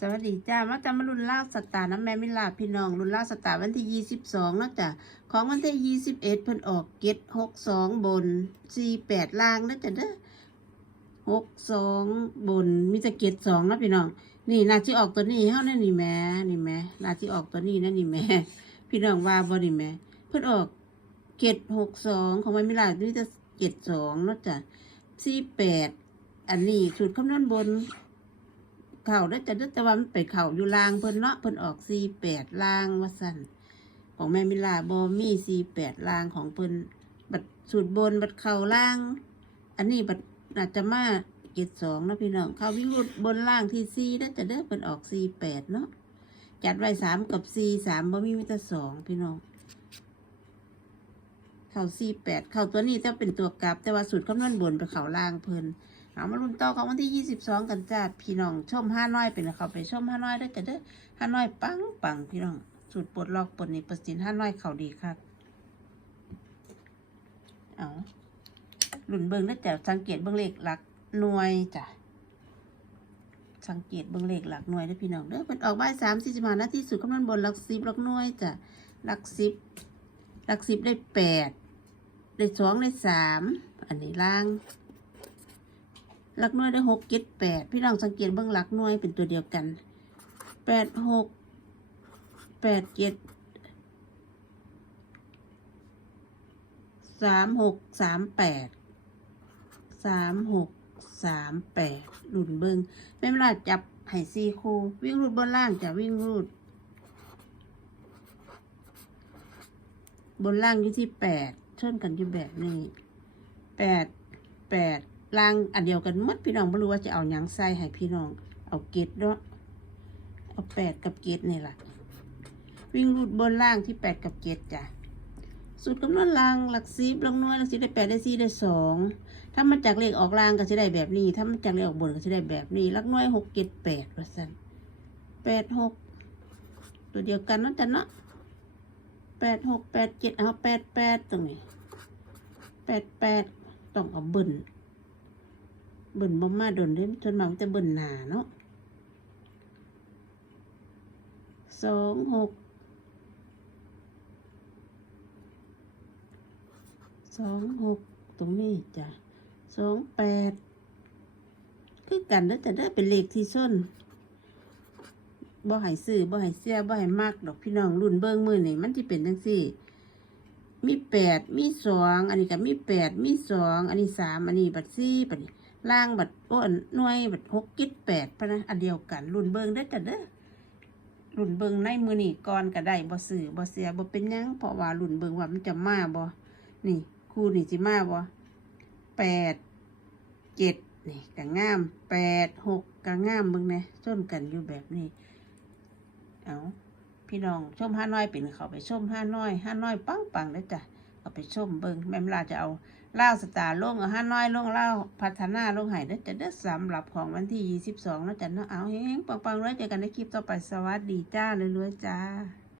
สวัสดีจ้ามาจำมารุ่นล่าสตาร์น้ำแม่มิลาพี่น้องรุ่นล่าสตาร์วันที่ยี่สิบสองนะจ้ะของวันที่ยี่สิบเอ็ดเพิ่นออกเก็ดหกสองบนสี่แปดล่างนะจ้ะเด้อหกสองบนมีแต่เก็ดสองนะพี่น้อง นี่นาที่ออกตัวนี้เฮานั่นนี่แม่นี่แม่นาที่ออกตัวนี้นั่นนี่แม่พี่น้องว่าบ่นี่แม่เพิ่นออกเก็ดหกสองของแม่มิลานี่จะเก็ดสองนะจ้ะสี่แปดอันนี้สูตรคำนวณบน เข่าได้จะได้แต่ว่ามันไปเข่าอยู่ลางเพิ่นเนาะเพิ่นออกสี่แปดลางว่าสั่นของแม่มิลาบอมีสี่แปดลางของเพิ่นบัดสูตรบนบัดเข่าล่าง อันนี้บัดอาจจะมาเจ็ดสองนะพี่น้องเขาวิ่งรุดบนล่างที่สี่ได้จะได้เพิ่นออกสี่แปดเนาะจัดไว้สามกับสี่สามบ่มีมิตรสองพี่น้องเข่าสี่แปดเข่าตัวนี้จะเป็นตัวกลับ แต่ว่าสูตรคำนวณบนไปเข่าล่างเพิ่น เอามาลุ้นต่อของวันที่ 22 กันจ้าพี่น้องชมห้าน้อยเป็นเขาไปชมห้าน้อยได้อจ้ะเด้อห้าน้อยปังปังพี่น้องสูตรปลดล็อกปลดนี้เปร์เซ็นต์ห้าน้อยเขาดีครับเอาหลุ่นเบิ้งได้อจ้ะสังเกตเบิ้งเลขหลักหน่วยจ้ะสังเกตเบิ้งเลขหลักหน่วยได้พี่น้องเด้อเป็นออกบ่ายสามสี่สิบห้านาทีสูตรคำนวณบนหลักสิบหลักหน่วยจ้ะหลักสิบหลักสิบได้แปดได้สองได้สามอันนี้ล่าง หลักหน่วยได้หกเจ็ดแปดพี่น้องสังเกตเบื้องหลักหน่วยเป็นตัวเดียวกันแปดหกแปดเจ็ดสามหกสามแปดสามหกสามแปดหลุนเบิงไม่เวลาจับไห่ซีคู วิ่งรูดบนล่างจะวิ่งรูด บนล่างอยู่ที่แปดชนกันอยู่แบบนี้แปดแปด ล่างอันเดียวกันหมดพี่น้องไม่รู้ว่าจะเอาหยังใส่ให้พี่น้อง เอาเกตเนาะเอาแปดกับเกตนี่แหละวิ่งรูดบนล่างที่แปดกับเกตจ้ะสูตรคำนวณล่างหลักสิบลักน่วยหลักสิบได้แปดได้สี่ได้สองถ้ามันจากเลขออกล่างก็จะได้แบบนี้ ถ้ามันจากเลขออกบนก็จะได้แบบนี้ลักน่วยหกเกตแปดเปอร์เซ็นต์แปดหกตัวเดียวกันเนาะจ้ะเนาะแปดหกแปดเจ็ดเอาแปดแปดตรงนี้แปดแปดต้องเอาเบิ่น บิ่นบ่มาโดนเด้จนมาจะเบิ่นหนาเนาะสองหกสองหกตรงนี้จ้ะสองแปดคือกันแล้วจะได้เป็นเลขที่ส้นบ่ให้ซื้อบ่ให้เสียบ่ให้มากดอกพี่น้องรุ่นเบิ้งมือนี่มันจะเป็นจังซี่ มีแปดมีสองอันนี้ก็มีแปดมีสองอันนี้สามอันนี้บัดสี่บัดนี้ ล่างบัดโอ้อันหน่วยบัดหกกิดแปดพะนะอันเดียวกันรุ่นเบิงได้อกันเด้อรุ่นเบิงในมือนี่ก่อนก็ได้บ่ซื้อบ่เสียบ่เป็นยังเพราะว่ารุ่นเบิงว่ามันจะมาบ่นี่คู่นี่สิมาบ่แปดเจ็ดนี่ก็งามแปดหกก็งามเบิงน่ส้นกันอยู่แบบนี้เอาพี่น้องชมห้าน้อยเป็นเขาไปชมห้าน้อยห้าน้อยปังปังเด้จ้ะ เอาไปชมเบิงแม่มลาจะเอาเล่าสตาร์ลงเอาห้าน้อยลงเล่าพัฒนาลงไห้ได้อจะเด้สำหรับของวันที่ยี่สิบสองแล้วจันเนาะเอาเฮงๆปังๆเลยเจอกันในคลิปต่อไปสวัสดีจ้าเรื่อยๆจ้า